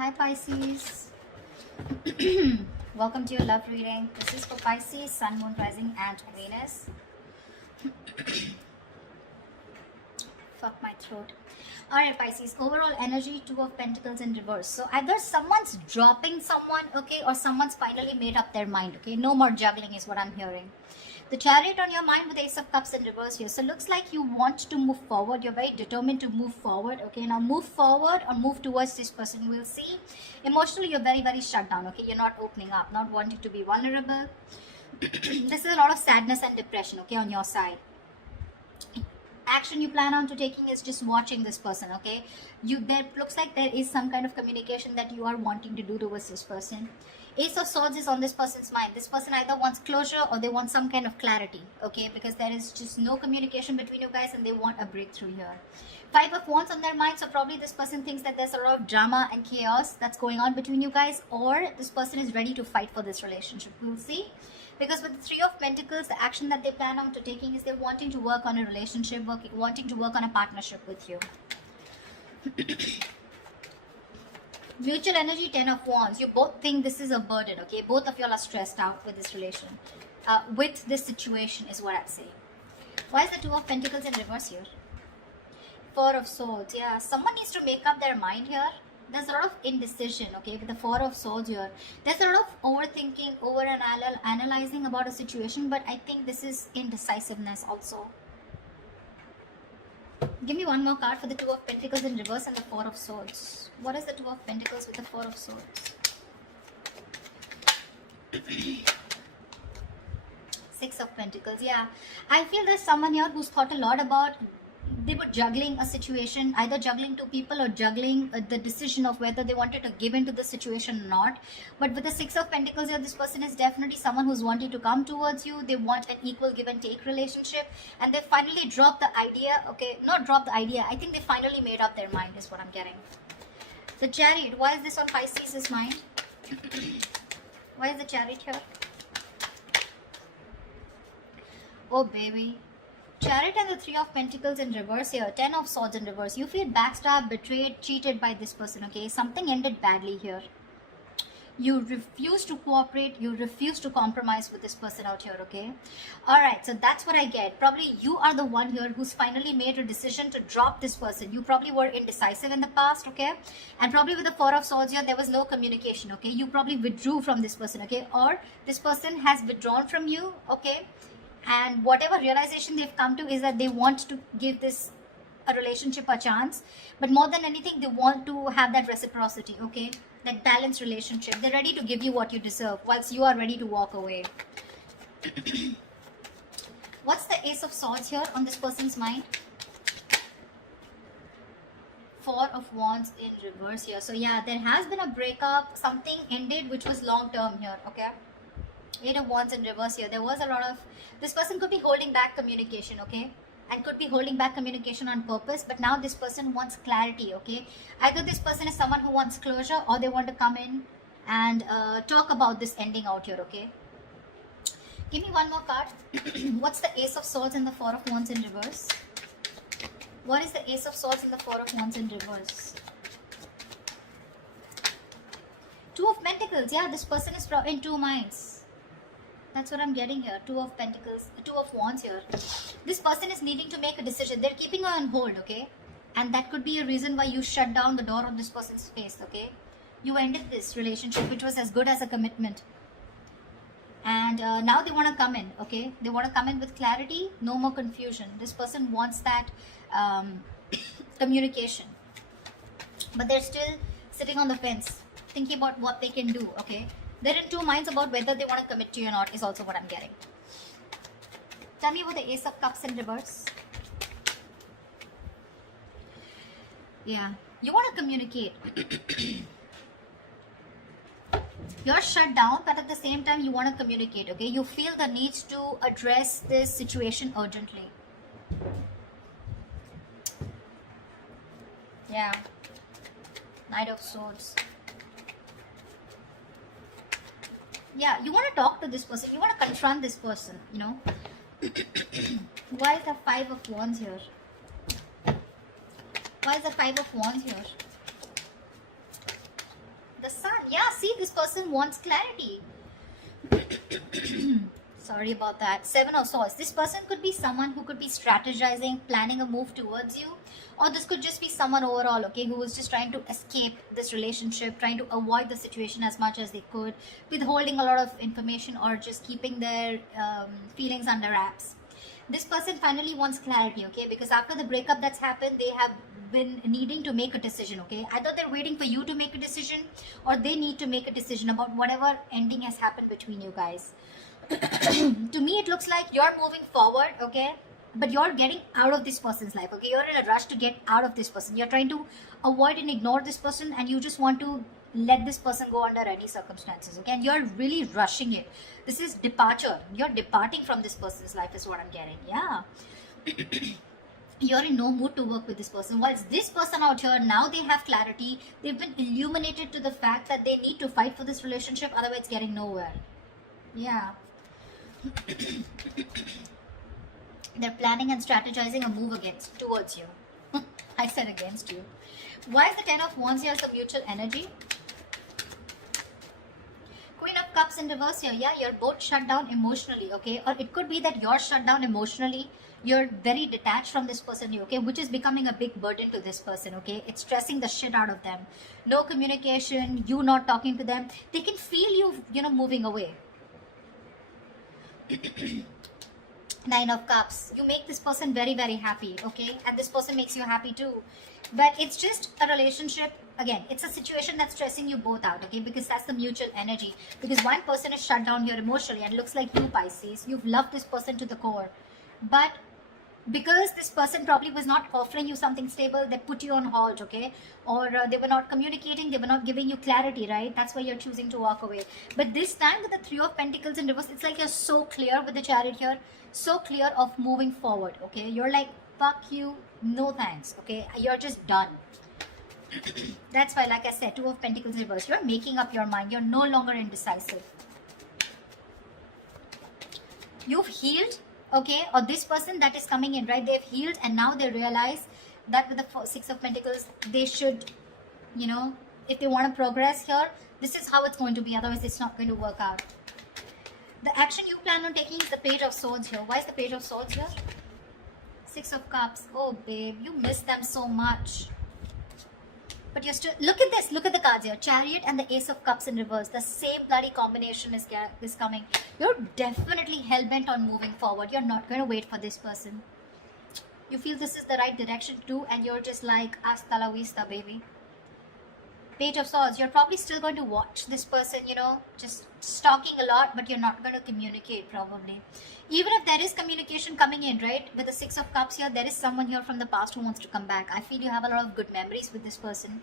Hi Pisces. Welcome to your love reading. This is for Pisces, Sun, Moon, Rising and Venus. Fuck my throat. Alright Pisces, overall energy, Two of Pentacles in reverse. So either someone's dropping someone, okay, or someone's finally made up their mind, okay. No more juggling is what I'm hearing. The Chariot on your mind with Ace of Cups in reverse here. So looks like you want to move forward. You're very determined to move forward. Okay, now move forward or move towards this person. We'll see. Emotionally, you're very, very shut down. Okay, you're not opening up, not wanting to be vulnerable. This is a lot of sadness and depression, okay, on your side. Action you plan on to taking is just watching this person, okay. There looks like there is some kind of communication that you are wanting to do towards this person. Ace of Swords is on this person's mind. This person either wants closure or they want some kind of clarity, okay, because there is just no communication between you guys and they want a breakthrough here. Five of Wands on their mind, so probably this person thinks that there's a lot of drama and chaos that's going on between you guys, or this person is ready to fight for this relationship. We'll see. Because with the Three of Pentacles, the action that they plan on to taking is they're wanting to work on a relationship, wanting to work on a partnership with you. Mutual energy, Ten of Wands. You both think this is a burden, okay? Both of y'all are stressed out with this relation. With this situation is what I'd say. Why is the Two of Pentacles in reverse here? Four of Swords. Yeah, someone needs to make up their mind here. There's a lot of indecision, okay, with the Four of Swords here. There's a lot of overthinking, analyzing about a situation, but I think this is indecisiveness also. Give me one more card for the Two of Pentacles in reverse and the Four of Swords. What is the Two of Pentacles with the Four of Swords? Six of Pentacles. Yeah, I feel there's someone here who's thought a lot about, they were juggling a situation, either juggling two people or juggling the decision of whether they wanted to give into the situation or not. But with the Six of Pentacles here, this person is definitely someone who's wanting to come towards you. They want an equal give and take relationship, and they finally dropped the idea, okay, not dropped the idea, I think they finally made up their mind is what I'm getting. The Chariot, why is this on Pisces' mind? Why is the Chariot here? Oh baby. Chariot and the Three of Pentacles in reverse here. Ten of Swords in reverse. You feel backstabbed, betrayed, cheated by this person, okay? Something ended badly here. You refuse to cooperate. You refuse to compromise with this person out here, okay? Alright, so that's what I get. Probably you are the one here who's finally made a decision to drop this person. You probably were indecisive in the past, okay? And probably with the Four of Swords here, there was no communication, okay? You probably withdrew from this person, okay? Or this person has withdrawn from you, okay? And whatever realization they've come to is that they want to give this a relationship a chance, but more than anything they want to have that reciprocity, okay, that balanced relationship. They're ready to give you what you deserve whilst you are ready to walk away. What's the Ace of Swords here on this person's mind? Four of Wands in reverse here. So yeah, there has been a breakup, something ended which was long term here, okay? Eight of Wands in reverse here. There was a lot of, this person could be holding back communication, okay, and could be holding back communication on purpose, but now this person wants clarity, okay. Either this person is someone who wants closure, or they want to come in and talk about this ending out here, okay. Give me one more card. What's the Ace of Swords and the Four of Wands in reverse? What is the Ace of Swords and the Four of Wands in reverse? Two of Pentacles. Yeah, this person is in two minds. That's what I'm getting here. Two of Pentacles, Two of Wands here. This person is needing to make a decision. They're keeping her on hold, okay? And that could be a reason why you shut down the door on this person's face, okay? You ended this relationship, which was as good as a commitment. And now they want to come in, okay? They want to come in with clarity, no more confusion. This person wants that communication. But they're still sitting on the fence, thinking about what they can do, okay? They're in two minds about whether they want to commit to you or not is also what I'm getting. Tell me about the Ace of Cups in reverse. Yeah, you want to communicate. You're shut down, but at the same time you want to communicate, okay? You feel the need to address this situation urgently. Yeah. Knight of Swords. Yeah, you want to talk to this person. You want to confront this person, you know. Why is the Five of Wands here? Why is the Five of Wands here? person wants clarity. Sorry about that. Seven of Swords. This person could be someone who could be strategizing, planning a move towards you, or this could just be someone overall, okay, who was just trying to escape this relationship, trying to avoid the situation as much as they could, withholding a lot of information, or just keeping their feelings under wraps. This person finally wants clarity, okay, because after the breakup that's happened, they have been needing to make a decision, okay. Either they're waiting for you to make a decision, or they need to make a decision about whatever ending has happened between you guys. To me, it looks like you're moving forward, okay, but you're getting out of this person's life, okay. You're in a rush to get out of this person. You're trying to avoid and ignore this person, and you just want to let this person go under any circumstances, okay, and you're really rushing it. This is departure. You're departing from this person's life is what I'm getting. Yeah. You're in no mood to work with this person. Whilst this person out here, now they have clarity. They've been illuminated to the fact that they need to fight for this relationship, otherwise it's getting nowhere. Yeah. They're planning and strategizing a move towards you. I said against you. Why is the Ten of Wands here some mutual energy? Queen of Cups in reverse here. Yeah, you're both shut down emotionally, okay? Or it could be that you're shut down emotionally. You're very detached from this person, okay? Which is becoming a big burden to this person, okay? It's stressing the shit out of them. No communication, you not talking to them. They can feel you, moving away. Nine of Cups. You make this person very, very happy, okay? And this person makes you happy too. But it's just a relationship. Again, it's a situation that's stressing you both out, okay? Because that's the mutual energy. Because one person is shut down here emotionally, and it looks like you, Pisces. You've loved this person to the core. But because this person probably was not offering you something stable, they put you on hold, okay? Or they were not communicating, they were not giving you clarity, right? That's why you're choosing to walk away. But this time with the Three of Pentacles in reverse, it's like you're so clear with the Chariot here, so clear of moving forward, okay? You're like, fuck you, no thanks, okay? You're just done. That's why, like I said, Two of Pentacles in reverse, you're making up your mind. You're no longer indecisive. You've healed, okay? Or this person that is coming in, right? They've healed, and now they realize that with the Six of Pentacles, they should, if they want to progress here, this is how it's going to be. Otherwise, it's not going to work out. The action you plan on taking is the Page of Swords here. Why is the Page of Swords here? Six of Cups. Oh, babe, you miss them so much. But you're still, look at this, look at the cards here. Chariot and the Ace of Cups in reverse. The same bloody combination is coming. You're definitely hell-bent on moving forward. You're not going to wait for this person. You feel this is the right direction too, and you're just like, hasta la vista, baby. Page of Swords, you're probably still going to watch this person, just stalking a lot, but you're not going to communicate probably. Even if there is communication coming in, right, with the Six of Cups here, there is someone here from the past who wants to come back. I feel you have a lot of good memories with this person.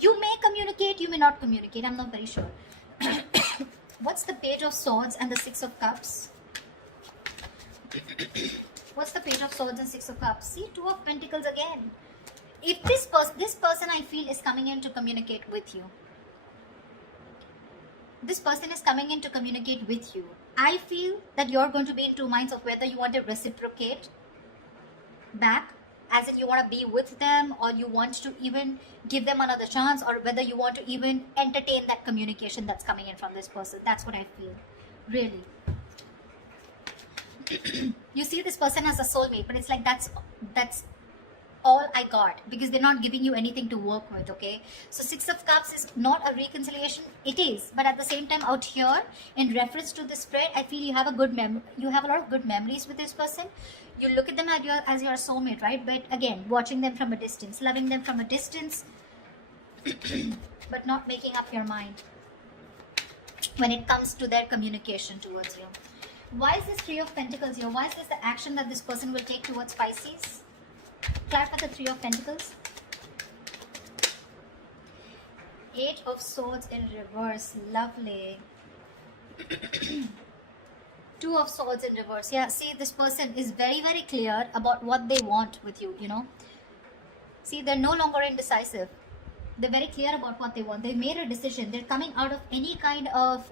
You may communicate, you may not communicate, I'm not very sure. What's the Page of Swords and the Six of Cups? What's the Page of Swords and Six of Cups? See, Two of Pentacles again. If this person I feel is coming in to communicate with you. This person is coming in to communicate with you. I feel that you're going to be in two minds of whether you want to reciprocate back, as in you want to be with them, or you want to even give them another chance, or whether you want to even entertain that communication that's coming in from this person. That's what I feel. Really. You see this person as a soulmate, but it's like that's all I got, because they're not giving you anything to work with, okay? So Six of Cups is not a reconciliation. It is, but at the same time out here, in reference to the spread, I feel you have a lot of good memories with this person. You look at them as your soulmate, right? But again, watching them from a distance, loving them from a distance, but not making up your mind when it comes to their communication towards you. Why is this Three of Pentacles here? Why is this the action that this person will take towards Pisces? Clarify the Three of Pentacles. Eight of Swords in reverse. Lovely. Two of Swords in reverse. Yeah, see, this person is very, very clear about what they want with you, See, they're no longer indecisive. They're very clear about what they want. They made a decision. They're coming out of any kind of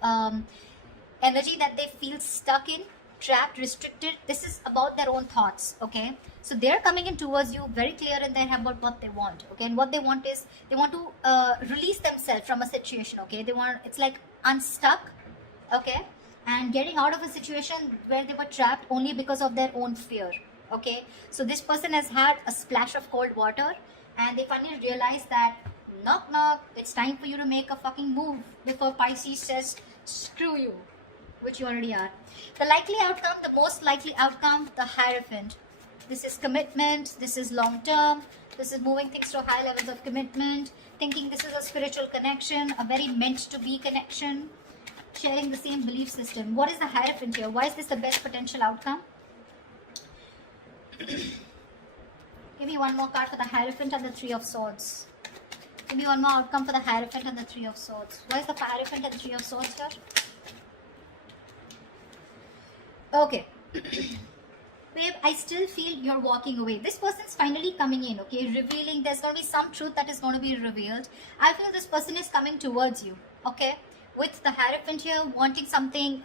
energy that they feel stuck in. trapped, restricted. This is about their own thoughts, okay? So they're coming in towards you very clear in their head about what they want, okay? And what they want is they want to release themselves from a situation, okay? They want, it's like unstuck, okay? And getting out of a situation where they were trapped only because of their own fear, okay? So this person has had a splash of cold water and they finally realize that knock knock, it's time for you to make a fucking move before Pisces says screw you, which you already are. The likely outcome, the most likely outcome, the Hierophant. This is commitment, this is long term, this is moving things to high levels of commitment, thinking this is a spiritual connection, a very meant to be connection, sharing the same belief system. What is the Hierophant here? Why is this the best potential outcome? Give me one more card for the Hierophant and the Three of Swords. Give me one more outcome for the Hierophant and the Three of Swords. Why is the Hierophant and the Three of Swords here? Okay. Babe, I still feel you're walking away. This person's finally coming in, okay? Revealing, there's going to be some truth that is going to be revealed. I feel this person is coming towards you, okay? With the Hierophant here, wanting something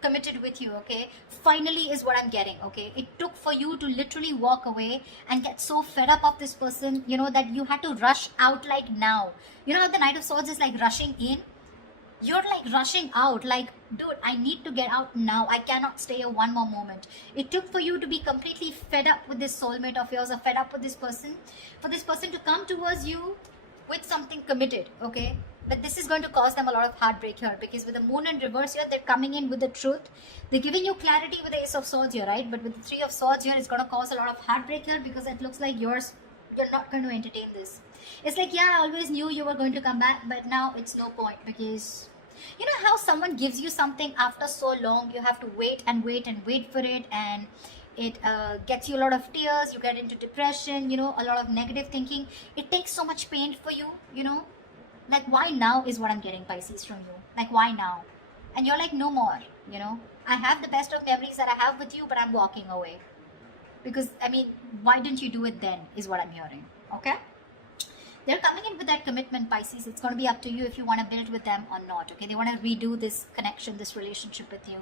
committed with you, okay? Finally is what I'm getting, okay? It took for you to literally walk away and get so fed up of this person, you know, that you had to rush out like now. You know how the Knight of Swords is like rushing in? You're like rushing out, like, dude, I need to get out now. I cannot stay here one more moment. It took for you to be completely fed up with this soulmate of yours, or fed up with this person, for this person to come towards you with something committed, okay? But this is going to cause them a lot of heartbreak here, because with the Moon in reverse here, they're coming in with the truth. They're giving you clarity with the Ace of Swords here, right? But with the Three of Swords here, it's going to cause a lot of heartbreak here, because it looks like you're not going to entertain this. It's like, yeah, I always knew you were going to come back, but now it's no point, because you know how someone gives you something after so long, you have to wait and wait and wait for it, and it gets you a lot of tears, you get into depression, you know, a lot of negative thinking. It takes so much pain for you, you know, like why now is what I'm getting, Pisces, from you. Like why now? And you're like, no more, you know, I have the best of memories that I have with you, but I'm walking away. Because, I mean, why didn't you do it then, is what I'm hearing, okay? They're coming in with that commitment, Pisces. It's going to be up to you if you want to build with them or not, okay? They want to redo this connection, this relationship with you.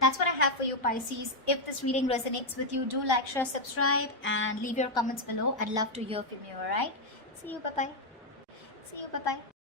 That's what I have for you, Pisces. If this reading resonates with you, do like, share, subscribe, and leave your comments below. I'd love to hear from you, all right? See you, bye-bye. See you, bye-bye.